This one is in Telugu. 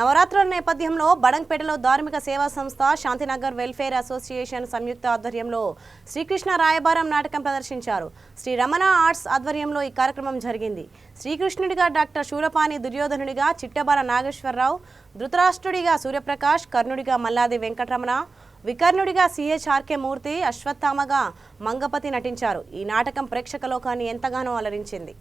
నవరాత్రుల నేపథ్యంలో బడంగ్పేటలో ధార్మిక సేవా సంస్థ శాంతినగర్ వెల్ఫేర్ అసోసియేషన్ సంయుక్త ఆధ్వర్యంలో శ్రీకృష్ణ రాయబారం నాటకం ప్రదర్శించారు. శ్రీ రమణ ఆర్ట్స్ ఆధ్వర్యంలో ఈ కార్యక్రమం జరిగింది. శ్రీకృష్ణుడిగా డాక్టర్ శూలపాణి, దుర్యోధనుడిగా చిట్టబాల నాగేశ్వరరావు, ధృతరాష్ట్రుడిగా సూర్యప్రకాష్, కర్ణుడిగా మల్లాది వెంకటరమణ, వికర్ణుడిగా సిహెచ్ఆర్కే మూర్తి, అశ్వత్థామగా మంగపతి నటించారు. ఈ నాటకం ప్రేక్షక లోకాన్ని ఎంతగానో అలరించింది.